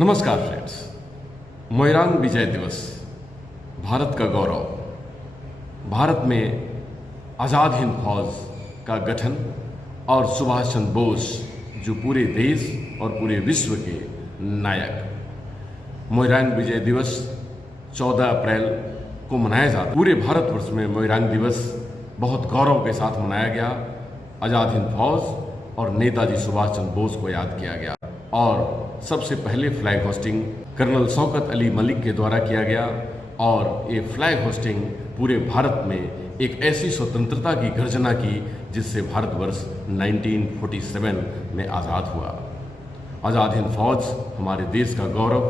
नमस्कार फ्रेंड्स। मोइरांग विजय दिवस भारत का गौरव। भारत में आज़ाद हिंद फौज का गठन और सुभाष चंद्र बोस जो पूरे देश और पूरे विश्व के नायक। मोइरांग विजय दिवस 14 अप्रैल को मनाया जाता। पूरे भारतवर्ष में मोइरांग दिवस बहुत गौरव के साथ मनाया गया। आज़ाद हिंद फौज और नेताजी सुभाष चंद्र बोस को याद किया गया और सबसे पहले flag hoisting colonel Shaukat Ali Malik के द्वारा किया गया। और ये फ्लैग होस्टिंग पूरे भारत में एक ऐसी स्वतंत्रता की गर्जना की जिससे भारतवर्ष 1947 में आज़ाद हुआ। आज़ाद हिंद फौज हमारे देश का गौरव,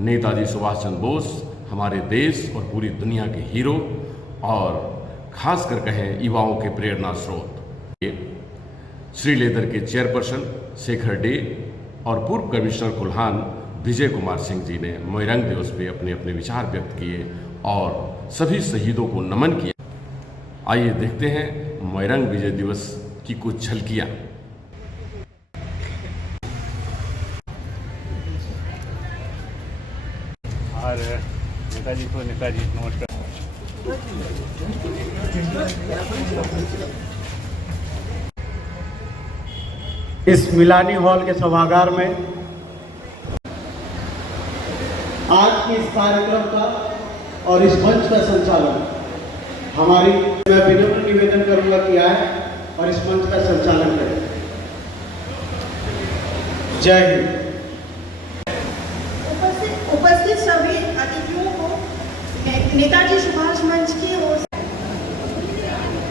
नेताजी सुभाष चंद्र बोस हमारे देश और पूरी दुनिया के हीरो और खासकर कहें युवाओं के प्रेरणा स्रोत। श्रीलेदर के चेयरपर्सन शेखर डे और पूर्व कमिश्नर कुल्हान विजय कुमार सिंह जी ने मोइरांग दिवस पे अपने अपने विचार व्यक्त किए और सभी शहीदों को नमन किया। आइए देखते हैं मोइरांग विजय दिवस की कुछ झलकियां। नेताजी को नेताजी नमस्कार। इस मिलानी हॉल के सभागार में आज के इस कार्यक्रम का और इस मंच का संचालन मैं विनम्र निवेदन करूंगा कि आए और इस मंच का संचालन करें। जय हिंद। उपस्थित सभी अतिथियों को नेताजी सुभाष मंच की ओर से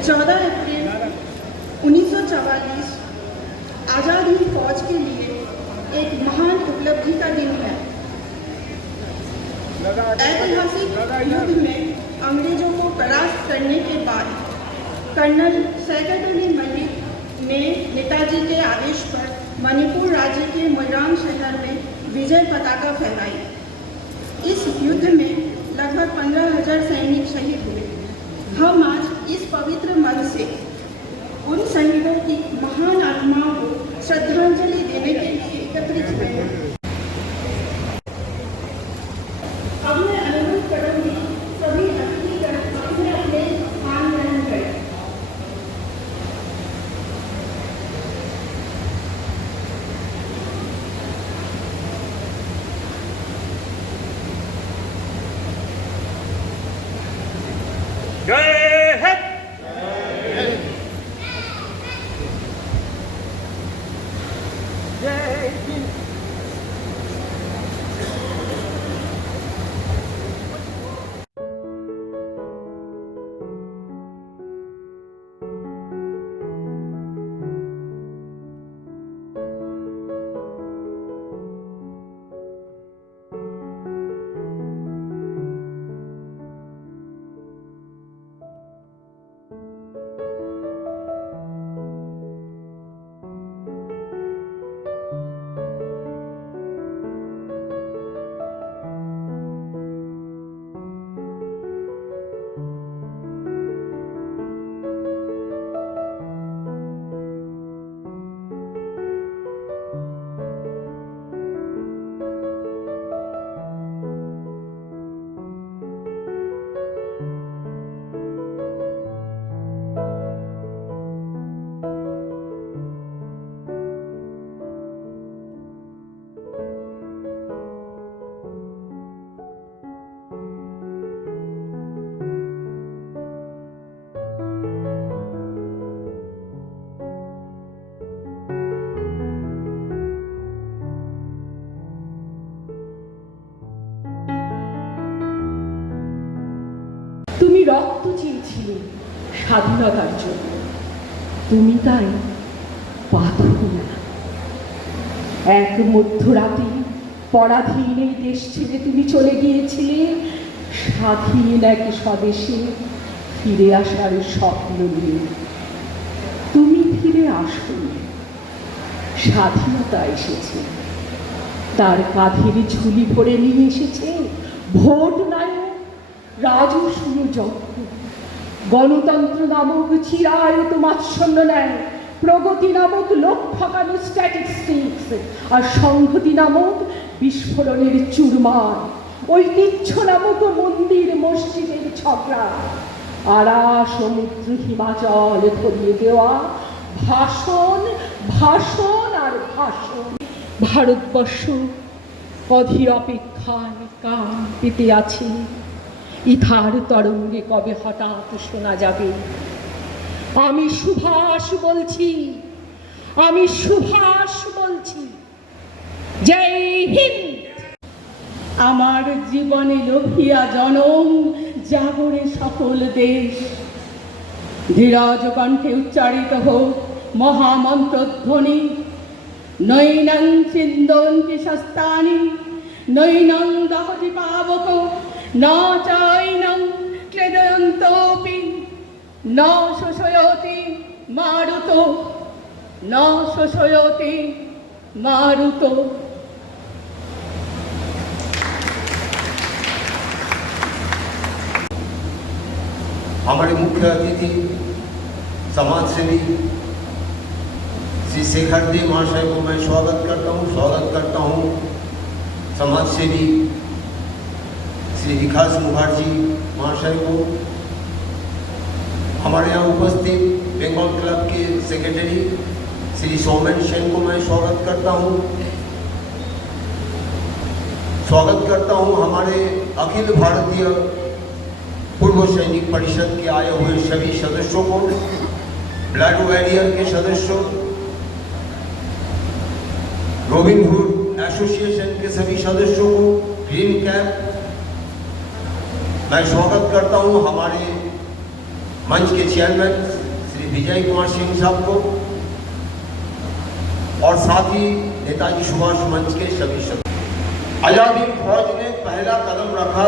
14 अप्रैल 1944 आज़ाद हिंद फौज के लिए एक महान उपलब्धि का दिन है। ऐतिहासिक युद्ध में अंग्रेजों को परास्त करने के बाद कर्नल शौकत अली मलिक ने नेताजी के आदेश पर मणिपुर राज्य के मोइरांग शहर में विजय पताका फहराई। इस युद्ध में लगभग 15,000 सैनिक शहीद हुए। हम आज इस पवित्र मन से उन शहीदों की महान आत्माओं को श्रद्धांजलि देने के लिए एकत्रित हुए हैं। अब मैं अनुरोध करूंगी सभी अतिथिगण अपने अपने स्थान ग्रहण करें। जय हिंद। তুমি রক্ত চেয়েছিলে স্বাধীনতার জন্য, তুমি তাই বাঁধো না। এক মধ্যরাতে পরাধীন এই দেশ ছেড়ে তুমি চলে গিয়েছিলে স্বাধীন এক স্বদেশে ফিরে আসার স্বপ্ন নিয়ে। তুমি ফিরে আসোনি, স্বাধীনতা এসেছে, তার কাঁধের ঝুলি ভরে নিয়ে এসেছে ভোট নায়ক রাজসূয় যজ্ঞ, গণতন্ত্র নামক চিরায়ত মাৎসন্য নেয় প্রগতি নামক লোক ঠকানো স্ট্যাটিস্টিক্স আর সংহতি নামক বিস্ফোরণের চুরমার, ঐতিহ্য নামক মন্দির মসজিদের ঝগড়া, আরা সমুদ্র হিমাচল ভরিয়ে দেওয়া ভাষণ ভাষণ আর ভাষণ। ভারতবর্ষ অধীর অপেক্ষায় কান পেতে আছে, ইথার তরঙ্গে কবে হঠাৎ শোনা যাবে আমি সুভাষ বলছি, আমি সুভাষ বলছি, জয় হিন্দ। আমার জীবনে লোভিয়া জনম জাগরে সকল দেশ, ধীরজ কণ্ঠে উচ্চারিত হোক মহামন্ত্রধ্বনি, নৈনং চিন্দন্তি শস্তানি নৈনং দহতি পাবক ন চৈনং ক্লেদয়ন্তোপি ন শোষয়তি মারুতো ন শোষয়তি মারুতো। हमारे मुख्य अतिथि समाज सेवी श्री शेखर देव महाशय को मैं स्वागत करता हूँ। समाज सेवी श्री विकास मुखर्जी महाशय को, हमारे यहाँ उपस्थित बंगाल क्लब के सेक्रेटरी श्री सौमेन सेन को मैं स्वागत करता हूँ। हमारे अखिल भारतीय पूर्व सैनिक परिषद के आए हुए सभी सदस्यों को, ब्लड वॉरियर के सदस्यों, रॉबिन हुड एसोसिएशन के सभी सदस्यों को, ग्रीन कैप मैं स्वागत करता हूं। हमारे मंच के चेयरमैन श्री विजय कुमार सिंह साहब को और साथ ही नेताजी सुभाष मंच के सभी सदस्य। आजाद हिंद फौज ने पहला कदम रखा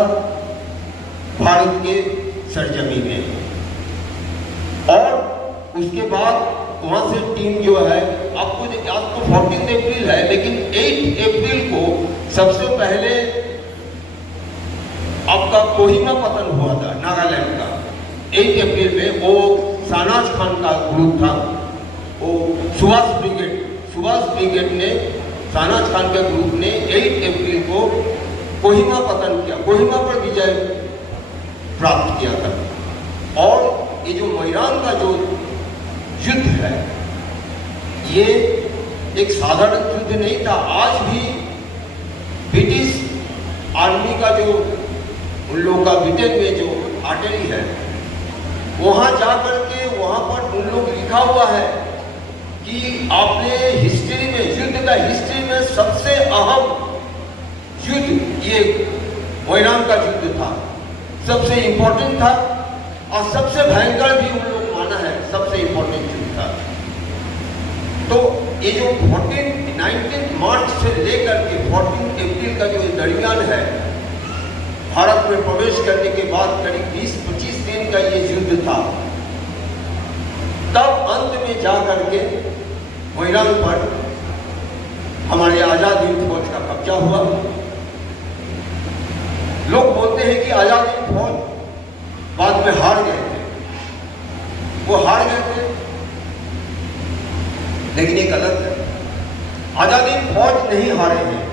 भारत के सरजमी में, और उसके बाद वहां से टीम जो है, आपको आज तो 14 अप्रैल है, लेकिन 8 अप्रैल को सबसे पहले आपका कोहिमा पतन हुआ था नागालैंड का। 8 अप्रैल में वो सानाज खान का ग्रुप था, वो सुभाष ब्रिगेड ने, सानाज खान के ग्रुप ने 8 अप्रैल को कोहिमा पतन किया, कोहिमा पर विजय प्राप्त किया था। और ये जो मोइरांग का जो युद्ध है, ये एक साधारण युद्ध नहीं था। आज भी ब्रिटिश आर्मी का जो उन लोगों का ब्रिटेन में जो आर्टिलरी है, वहां जाकर के वहां पर उन लोग लिखा हुआ है कि आपने हिस्ट्री में, युद्ध का हिस्ट्री में सबसे अहम युद्ध ये मोइरांग का युद्ध था, सबसे इंपॉर्टेंट था और सबसे भयंकर भी उन लोग माना है, सबसे इंपॉर्टेंट युद्ध था। तो ये जो 19 मार्च से लेकर के 14 अप्रैल का जो दरमियान है, भारत में प्रवेश करने के बाद करीब 20-25 दिन का ये युद्ध था। तब अंत में जाकर के मोइरांग पर हमारे आजाद हिंद फौज का कब्जा हुआ। लोग बोलते हैं कि आजाद हिंद फौज बाद में हार गए थे, वो हार गए थे, लेकिन ये गलत है। आजाद हिंद फौज नहीं हारे हैं,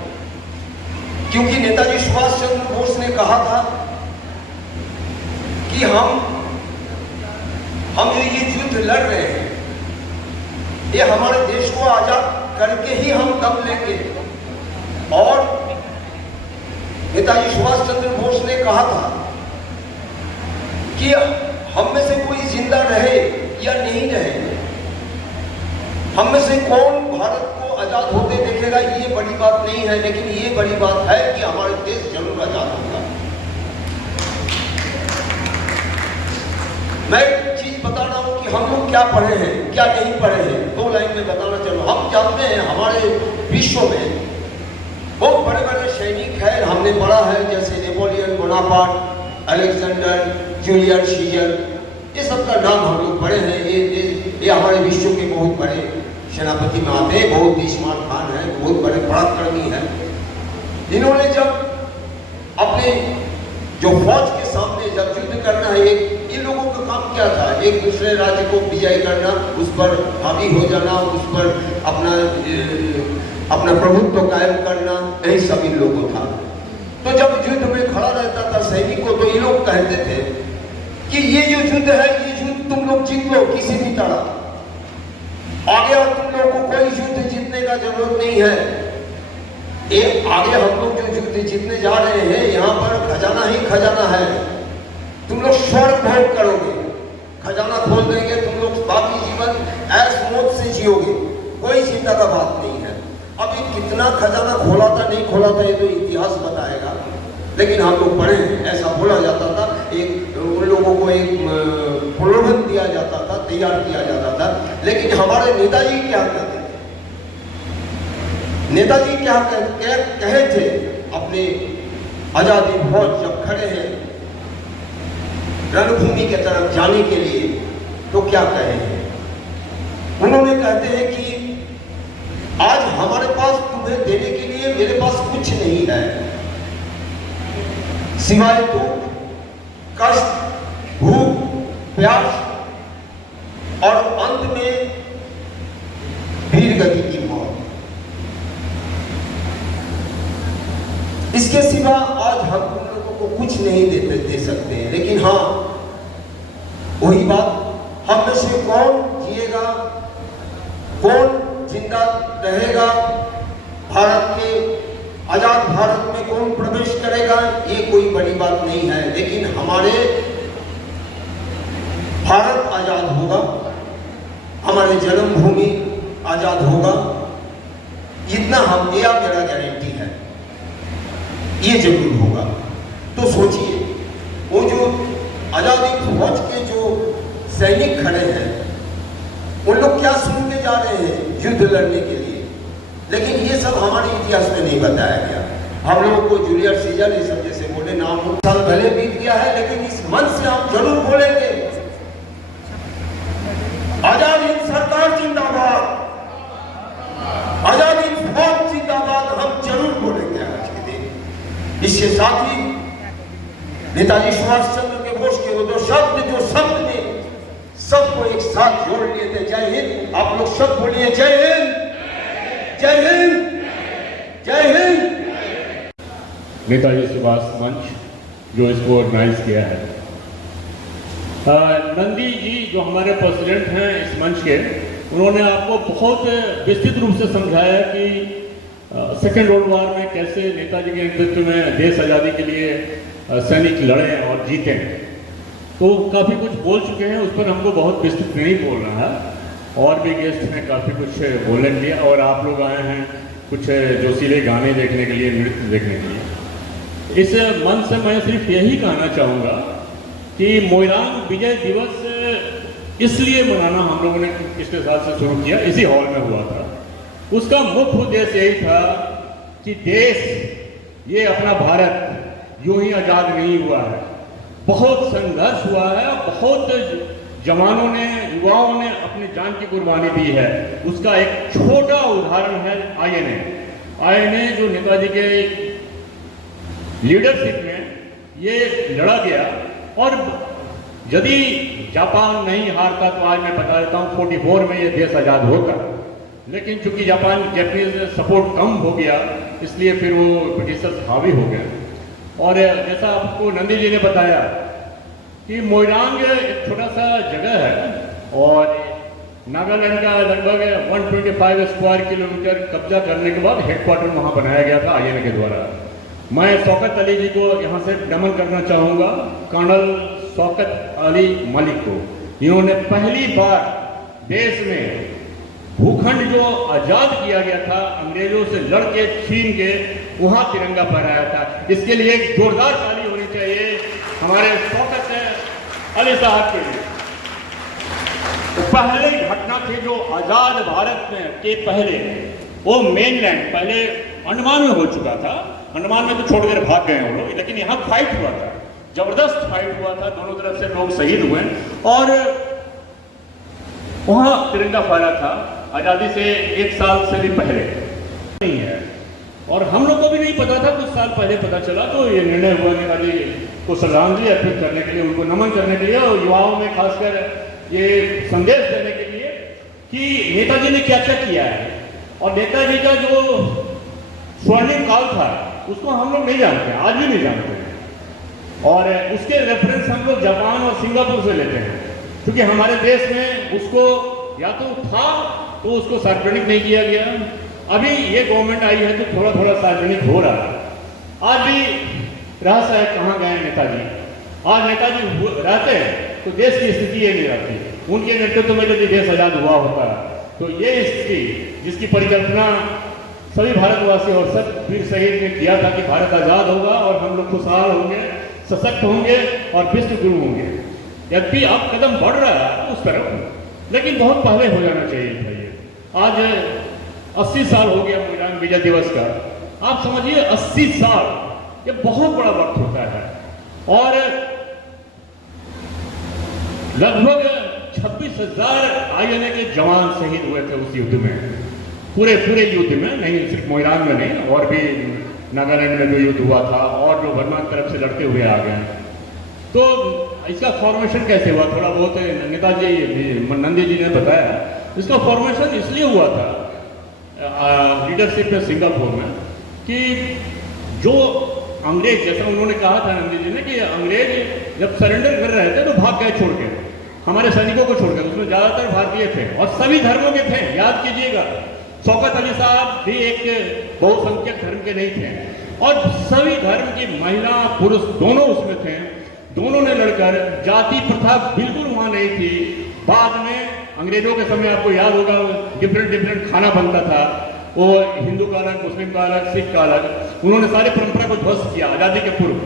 क्योंकि नेताजी सुभाष चंद्र बोस ने कहा था कि हम ये युद्ध लड़ रहे हैं, ये हमारे देश को आजाद करके ही हम दम लेंगे। और नेताजी सुभाष चंद्र बोस ने कहा था कि हम में से कोई जिंदा रहे या नहीं रहे, हम में से कौन भारत को आजाद होते देखेगा, ये बड़ी बात नहीं है, लेकिन ये बड़ी बात है कि हमारा देश जरूर आजाद होगा। मैं एक चीज बता रहा हूं कि हम लोग क्या पढ़े हैं, क्या नहीं पढ़े हैं, 2 लाइन में बताना चाहूँ। हम जानते हैं हमारे विश्व में बहुत बड़े बड़े सैनिक हैं, हमने पढ़ा है, जैसे Napoleon Bonaparte, Alexander, Julius Caesar, ये सब का नाम हम लोग पढ़े हैं। ये हमारे विश्व के बहुत बड़े सेनापति में आते हैं, बहुत ही स्मार्ट खान है, बहुत बड़े पराक्रमी हैं। इन्होंने जब अपने जो फौज के सामने जब युद्ध करना है। एक इन लोगों का काम क्या था? एक दूसरे राज्य को विजय करना, उस पर हावी हो जाना, उस पर अपना प्रभुत्व कायम करना, यही सब इन लोगों था। तो जब युद्ध में खड़ा रहता था सैनिकों, तो ये लोग कहते थे कि ये जो युद्ध है, ये युद्ध तुम लोग जीत लो किसी भी तरह, आगे और तुम लोगों को कोई युद्ध जीतने का जरूरत नहीं है। आगे हम लोग जो युद्ध जीतने जा रहे हैं, यहाँ पर खजाना ही खजाना है, तुम लोग स्वर्ग भोग करोगे, खजाना खोल देंगे, तुम लोग बाकी जीवन ऐश मौज से जियोगे, कोई चिंता का बात नहीं है। अब ये कितना खजाना खोला था नहीं खोला था, ये तो इतिहास बताएगा, लेकिन हम लोग पढ़े हैं, ऐसा बोला जाता था। एक उन लोगों को एक प्रलोभन दिया जाता था, तैयार किया जाता था। लेकिन हमारे नेताजी क्या कहते थे? नेताजी क्या कहे थे अपने आजादी फौज जब खड़े हैं रणभूमि की तरफ जाने के लिए, तो क्या कहे हैं? उन्होंने कहते हैं कि आज हमारे पास तुम्हें देने के लिए मेरे पास कुछ नहीं है, सिवाय तो कष्ट, भूख, प्यास और अंत में वीर गति की मौत। इसके सिवा आज हम तुम लोगों को कुछ नहीं दे सकते हैं। लेकिन हाँ, वही बात, हम में से कौन जिएगा, कौन जिंदा रहेगा, भारत के आजाद भारत में कौन प्रवेश करेगा, ये कोई बड़ी बात नहीं है। लेकिन हमारे भारत आजाद होगा, हमारे जन्मभूमि आजाद होगा, इतना हम या मेरा गारंटी है, ये जरूर होगा। तो सोचिए, वो जो आजादी फौज के जो सैनिक खड़े हैं, उन लोग क्या सुन के जा रहे हैं युद्ध लड़ने के लिए, लेकिन ये सब हमारे इतिहास में नहीं बताया गया। हम लोगों को जूलियस सीजर ये सब जैसे बोले नाम साल भले बीत गया है, लेकिन इस मन से हम जरूर बोलेंगे, आजाद हिंद सरकार जिंदाबाद, आजाद हिंद फौज जिंदाबाद, हम जरूर बोलेंगे आज के दिन। इसके साथ ही नेताजी सुभाष चंद्र के बोस के वो दो शब्द जो शब्द ने सबको एक साथ जोड़ लिए थे, जय हिंद। आप लोग सब बोलिए जय हिंद, जय हिंद, जय हिंद। नेताजी सुभाष मंच जो इसको ऑर्गेनाइज किया है, नंदी जी जो हमारे प्रेसिडेंट हैं इस मंच के, उन्होंने आपको बहुत विस्तृत रूप से समझाया कि सेकेंड वर्ल्ड वॉर में कैसे नेताजी के नेतृत्व में देश आज़ादी के लिए सैनिक लड़े और जीते। तो काफ़ी कुछ बोल चुके हैं, उस पर हमको बहुत विस्तृत नहीं बोलना है, और भी गेस्ट ने काफ़ी कुछ बोलने के लिए, और आप लोग आए हैं कुछ जोशीले गाने देखने के लिए, नृत्य देखने के लिए। इस मंच से मैं सिर्फ यही कहना चाहूँगा कि मोइरांग विजय दिवस इसलिए मनाना हम लोगों ने पिछले साल से शुरू किया, इसी हॉल में हुआ था। उसका मुख्य उद्देश्य यही था कि देश, ये अपना भारत यूं ही आज़ाद नहीं हुआ है, बहुत संघर्ष हुआ है, बहुत जवानों ने, युवाओं ने अपनी जान की कुर्बानी दी है। उसका एक छोटा उदाहरण है आईएनए जो नेताजी के लीडरशिप में ये लड़ा गया, और यदि जापान नहीं हारता तो आज मैं बता देता हूँ 44 में ये देश आज़ाद होता, लेकिन चूंकि जापानीज सपोर्ट कम हो गया, इसलिए फिर वो ब्रिटिशर्स हावी हो गए। और जैसा आपको नंदी जी ने बताया कि मोइरांग एक छोटा सा जगह है, और नागालैंड का लगभग 125 स्क्वायर किलोमीटर कब्जा करने के बाद हेडक्वार्टर वहाँ बनाया गया था आईएनए के द्वारा। मैं शौकत अली जी को यहाँ से नमन करना चाहूँगा, कर्नल शौकत अली मलिक को। इन्होंने पहली बार देश में भूखंड जो आज़ाद किया गया था अंग्रेजों से लड़ के छीन के, वहाँ तिरंगा फहराया था। इसके लिए एक जोरदार ताली होनी चाहिए हमारे शौकत अली साहब के लिए। तो पहले घटना थी जो आज़ाद भारत में के पहले, वो मेनलैंड पहले अंडमान में हो चुका था, अंडमान में तो छोड़कर भाग गए वो लोग, लेकिन यहाँ फाइट हुआ था, जबरदस्त फाइट हुआ था, दोनों तरफ से लोग शहीद हुए, और वहाँ तिरंगा फहरा था आज़ादी से 1 साल से भी पहले। नहीं है और हम लोग को भी नहीं पता था, कुछ साल पहले पता चला तो ये निर्णय हुआ नेताजी को श्रद्धांजलि अर्पित करने के लिए, उनको नमन करने के लिए और युवाओं में खासकर ये संदेश देने के लिए कि नेताजी ने क्या क्या किया है। और नेताजी का जो स्वर्णिम काल था उसको हम लोग नहीं जानते, आज भी नहीं जानते हैं। और उसके रेफरेंस हम लोग जापान और सिंगापुर से लेते हैं, क्योंकि हमारे देश में उसको या तो था तो उसको सार्वजनिक नहीं किया गया। अभी ये गवर्नमेंट आई है तो थोड़ा थोड़ा सार्वजनिक हो रहा है। आज भी रहस्य है कहाँ गए नेताजी। आज नेताजी रहते हैं तो देश की स्थिति ये नहीं रहती। उनके नेतृत्व में यदि देश आजाद हुआ होता तो ये स्थिति जिसकी परिकल्पना सभी भारतवासी और सब वीर शहीद ने किया था कि भारत आजाद होगा और हम लोग खुशहाल होंगे, सशक्त होंगे और विश्व गुरु होंगे, यद्यपि अब कदम बढ़ रहा है उस तरफ, लेकिन बहुत पहले हो जाना चाहिए था। ये आज 80 साल हो गया मोइरांग विजय दिवस का। आप समझिए 80 साल, ये बहुत बड़ा वक्त होता है। और लगभग 26,000 INA के जवान शहीद हुए थे उस युद्ध में, पूरे युद्ध में, नहीं सिर्फ मोइरांग में नहीं, और भी नागालैंड में जो युद्ध हुआ था और जो बर्मा की तरफ से लड़ते हुए आ गए। तो इसका फॉर्मेशन कैसे हुआ, थोड़ा बहुत नेताजी नंदी जी ने बताया। इसका फॉर्मेशन इसलिए हुआ था लीडरशिप में सिंगापुर में कि जो अंग्रेज, जैसा उन्होंने कहा था नंदी जी ने कि अंग्रेज जब सरेंडर कर रहे थे तो भाग गए छोड़ के, हमारे सैनिकों को छोड़कर। उसमें ज़्यादातर भारतीय थे और सभी धर्मों के थे, याद कीजिएगा। शौकत अली साहब भी एक बहुसंख्यक धर्म के नहीं थे और सभी धर्म की महिला पुरुष दोनों उसमें थे। दोनों ने लड़कर, जाति प्रथा बिल्कुल वहाँ नहीं थी। बाद में अंग्रेजों के समय आपको याद होगा डिफरेंट खाना बनता था, वो हिंदू का अलग, मुस्लिम का अलग, सिख का अलग। उन्होंने सारी परंपरा को ध्वस्त किया आज़ादी के पूर्व।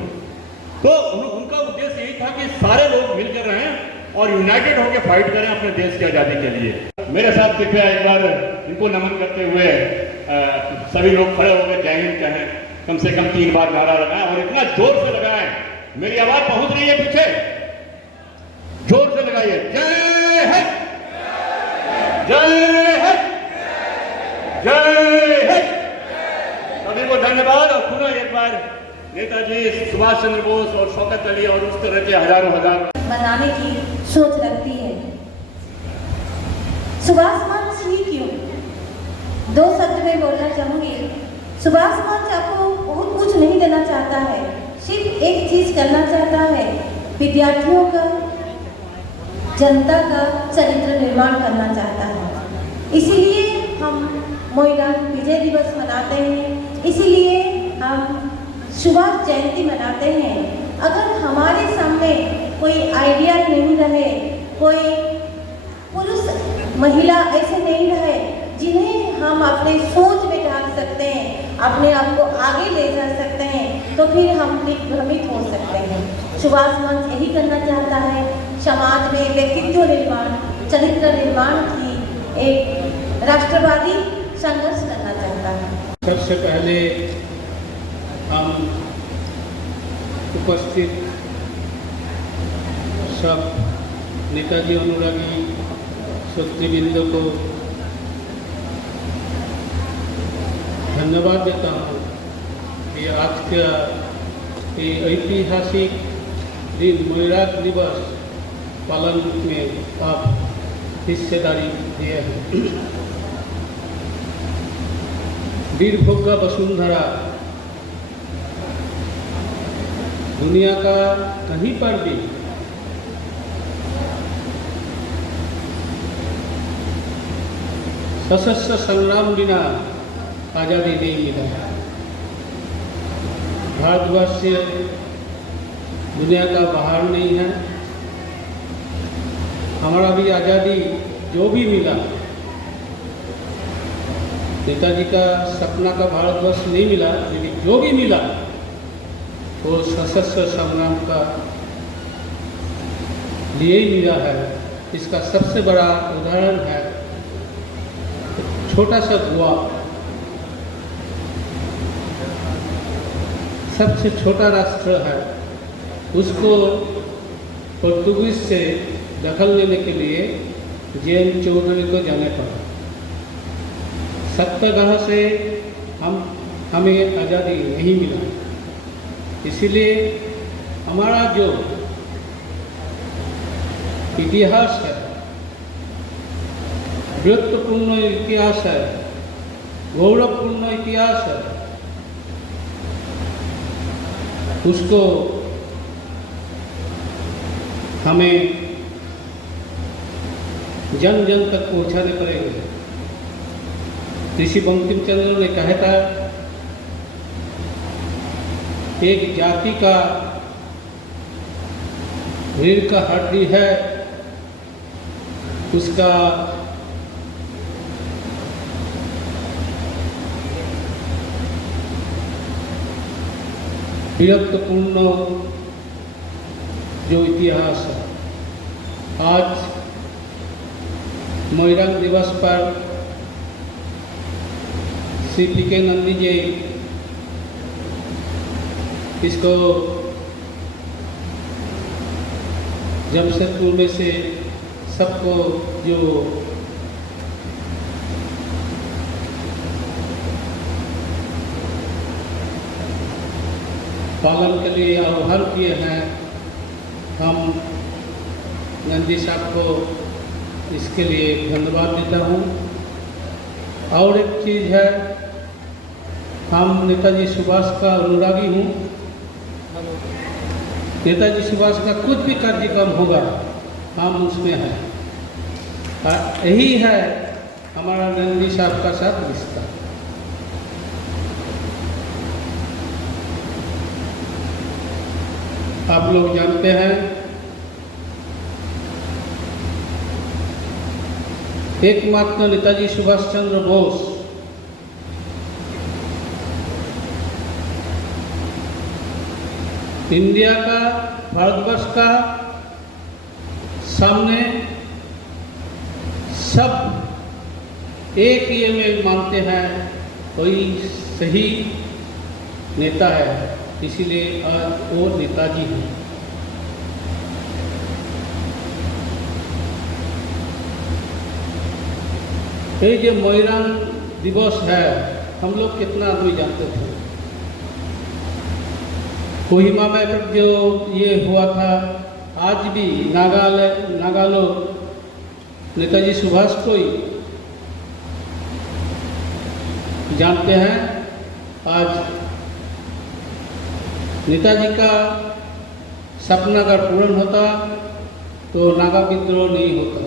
तो उनका उद्देश्य यही था कि सारे लोग मिलकर रहें और यूनाइटेड होकर फाइट करें अपने देश की आज़ादी के लिए। मेरे साथ कृपया एक बार इनको नमन करते हुए सभी लोग खड़े हो गए, जय हिंद कहें, कम से कम 3 बार नारा लगाएं और इतना जोर से लगाएं, मेरी आवाज पहुंच रही है पीछे, जोर से लगाइए, जय हिंद, जय हिंद, जय हिंद। सभी को धन्यवाद। और पुनः एक बार नेताजी सुभाष चंद्र बोस और शौकत अली और उस तरह के हजारों बनाने की सोच रखती है। सुभाष मंच ही क्यों, 2 शब्द में बोलना चाहूंगी। सुभाष मंच आपको बहुत कुछ नहीं देना चाहता है, सिर्फ एक चीज करना चाहता है, विद्यार्थियों का, जनता का चरित्र निर्माण करना चाहता है। इसीलिए हम मोइरांग विजय दिवस मनाते हैं, इसीलिए हम सुभाष जयंती मनाते हैं। अगर हमारे सामने कोई आइडिया नहीं रहे, कोई पुरुष महिला ऐसे नहीं रहे जिन्हें हम अपने सोच में ढाल सकते हैं, अपने आप को आगे ले जा सकते हैं, तो फिर हम दिग्भ्रमित हो सकते हैं। सुभाष मंच यही करना चाहता है, समाज में व्यक्तित्व निर्माण, चरित्र निर्माण की एक राष्ट्रवादी संघर्ष करना चाहता है। सबसे पहले हम उपस्थित सब नेताजी अनुरागी शक्तिवृंद को धन्यवाद देता हूँ कि आज का ये ऐतिहासिक दिन मोइरांग दिवस पालन में आप हिस्सेदारी दिए हैं। वीरभोगा वसुंधरा दुनिया का कहीं पर भी सशस्त्र संग्राम बिना आज़ादी नहीं मिला। भारतवर्ष से दुनिया का बाहर नहीं है। हमारा भी आज़ादी जो भी मिला, नेताजी का सपना का भारतवर्ष नहीं मिला, लेकिन जो भी मिला वो सशस्त्र संग्राम का लिए ही मिला है। इसका सबसे बड़ा उदाहरण है छोटा सा गोवा, सबसे छोटा राष्ट्र है, उसको पोर्तुगीज से दखल लेने के लिए जे.एन. चौधरी को जाने पड़ा। सत्याग्रह से हम हमें आज़ादी नहीं मिला। इसीलिए हमारा जो इतिहास है, वीरत्वपूर्ण इतिहास है, गौरवपूर्ण इतिहास है, उसको हमें जन जन तक पहुंचाने पड़ेंगे। ऋषि बंकिम चंद्र ने कहा था, एक जाति का रीढ़ का हड्डी है, उसका वीरत्वपूर्ण जो इतिहास है। आज मोइरांग दिवस पर श्री पी.के. नंदी जी इसको जमशेदपुर में से सबको जो पालन के लिए आह्वान किए हैं, हम नंदी साहब को इसके लिए धन्यवाद देता हूँ। और एक चीज़ है, हम नेताजी सुभाष का अनुरागी हूँ। नेताजी सुभाष का कुछ भी कार्यक्रम होगा हम उसमें हैं, और यही है हमारा नंदी साहब का साथ रिश्ता। आप लोग जानते हैं, एकमात्र नेताजी सुभाष चंद्र बोस इंडिया का, भारतवर्ष का सामने सब एक ये में मानते हैं, कोई सही नेता है, इसीलिए आज वो नेताजी हैं। ये जो मोइरांग दिवस है, हम लोग कितना आदमी जानते थे। कोहिमा में जो ये हुआ था, आज भी नागा लोग नेताजी सुभाष को ही जानते हैं। आज नेताजी का सपना अगर पूर्ण होता तो नागा विद्रोह नहीं होता।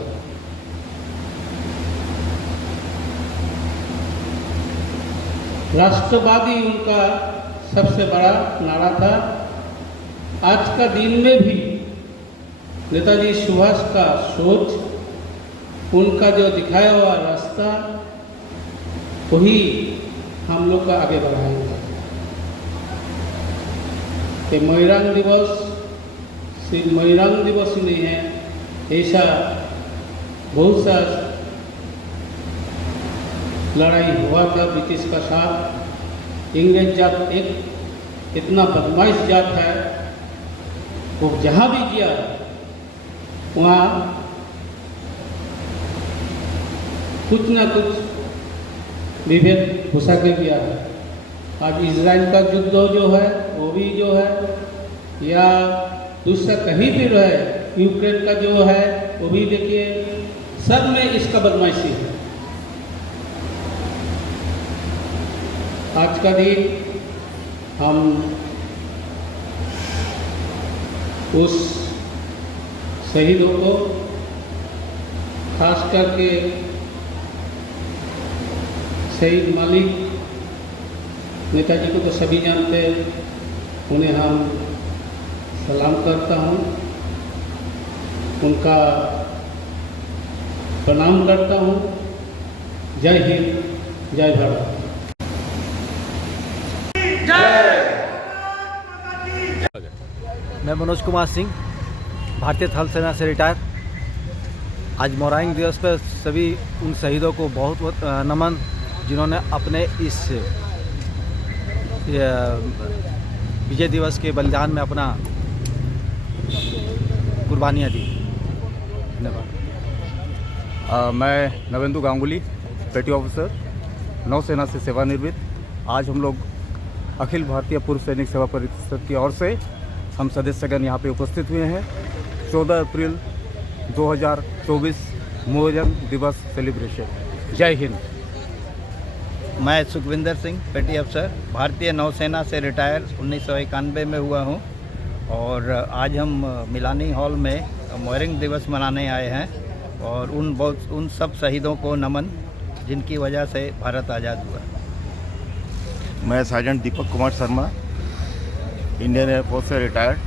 राष्ट्रवादी उनका सबसे बड़ा नारा था। आज का दिन में भी नेताजी सुभाष का सोच, उनका जो दिखाया हुआ रास्ता, वही हम लोग का आगे बढ़ाएंगे। कि मोइरांग दिवस सिर्फ मोइरांग दिवस ही नहीं है, ऐसा बहुत सा लड़ाई हुआ था ब्रिटिश का साथ। इंग्रेज जात एक इतना बदमाश जात है, वो जहाँ भी गया वहाँ कुछ ना कुछ विभेद घुसा के गया है। आज इजराइल का युद्ध जो है वो भी जो है, या दूसरा कहीं भी रहे, यूक्रेन का जो है वो भी देखिए, सब में इसका बदमाशी है। आज का दिन हम उस शहीदों को, खास करके शहीद मालिक नेताजी को तो सभी जानते हैं, उन्हें हम सलाम करता हूँ, उनका प्रणाम करता हूँ। जय हिंद, जय भारत। मैं मनोज कुमार सिंह, भारतीय थल सेना से रिटायर। आज मोइरांग दिवस पर सभी उन शहीदों को बहुत बहुत नमन, जिन्होंने अपने इस विजय दिवस के बलिदान में अपना कुर्बानियाँ दी। धन्यवाद। मैं नवेंदु गांगुली, पेटी ऑफिसर, नौसेना से सेवानिवृत्त। आज हम लोग अखिल भारतीय पूर्व सैनिक सेवा परिषद की ओर से हम सदस्यगण यहाँ पे उपस्थित हुए हैं 14 अप्रैल 2024 मोहर्रम दिवस सेलिब्रेशन। जय हिंद। मैं सुखविंदर सिंह, पेटी अफसर, भारतीय नौसेना से रिटायर 1991 में हुआ हूँ और आज हम मिलानी हॉल में मोहर्रम दिवस मनाने आए हैं और उन सब शहीदों को नमन जिनकी वजह से भारत आज़ाद हुआ। मैं sergeant Deepak Kumar Sharma, Indian air force से रिटायर्ड।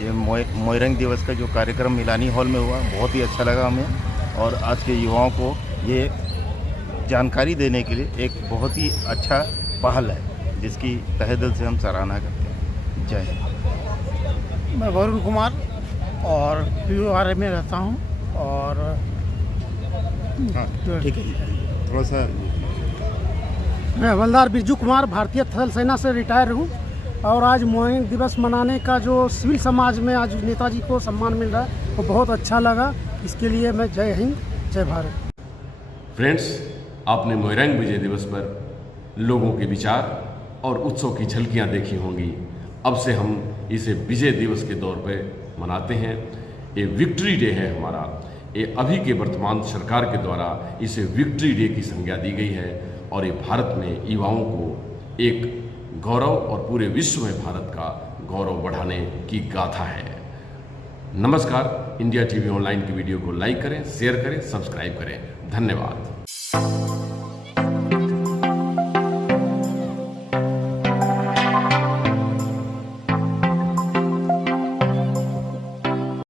ये मोहर्रम दिवस का जो कार्यक्रम मिलानी हॉल में हुआ बहुत ही अच्छा लगा हमें और आज के युवाओं को ये जानकारी देने के लिए एक बहुत ही अच्छा पहल है जिसकी तहे दिल से हम सराहना करते हैं। जय हिंद। मैं वरुण कुमार और PORA में रहता हूँ और ठीक है थोड़ा सा। मैं हवलदार बिरजू कुमार, भारतीय थल सेना से रिटायर हूँ और आज मोहर्रम दिवस मनाने का जो सिविल समाज में आज नेताजी को सम्मान मिल रहा है वो बहुत अच्छा लगा। इसके लिए मैं जय हिंद जय भारत। फ्रेंड्स, आपने मोहर्रम विजय दिवस पर लोगों के विचार और उत्सव की झलकियां देखी होंगी। अब से हम इसे विजय दिवस के दौर पे मनाते हैं। ये विक्ट्री डे है हमारा। ये अभी के वर्तमान सरकार के द्वारा इसे विक्ट्री डे की संज्ञा दी गई है और ये भारत में युवाओं को एक गौरव और पूरे विश्व में भारत का गौरव बढ़ाने की गाथा है। नमस्कार। इंडिया टीवी ऑनलाइन की वीडियो को लाइक करें, शेयर करें, सब्सक्राइब करें। धन्यवाद।